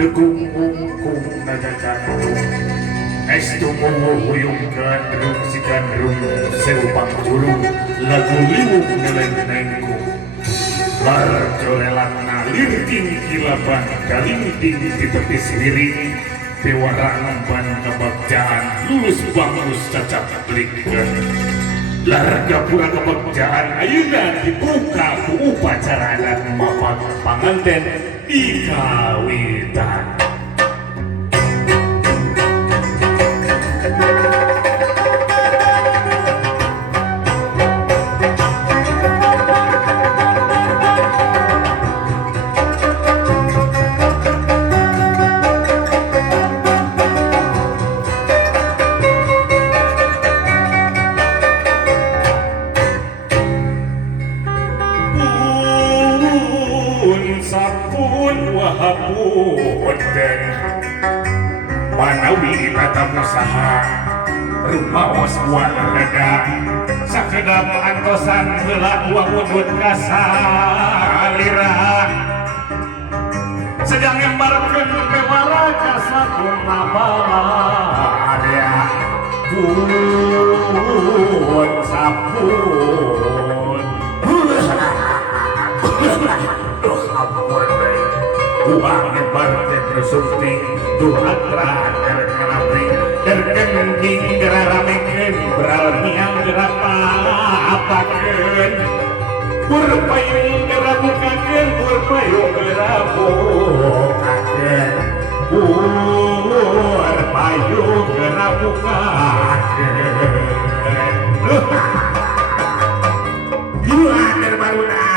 Dekung-kung naga jantung Estu huyung gandrung si gandrung seupang jurung lagu liwung ngeleng-nengku lar jolelat nalir kilaban galinding di tepi seliring pewara ngemban kebagjaan lulus bangus cacat belikan lar gapura kebagjaan ayunan dibuka ku upacara dan mapak panganten di kawitan. Manawi tata usaha rumaos warga sakedap antosan heula wawudud kasalira sedang embarkeun pewara ka sakuna bala pun sapun uang ngebarkan resumti duhatra ngerapri derkening geraramekeun beralmiang gerapa apakeun purpayung gerabukakeun purpayung gerabukakeun purpayung gerabukakeun gila terbaruna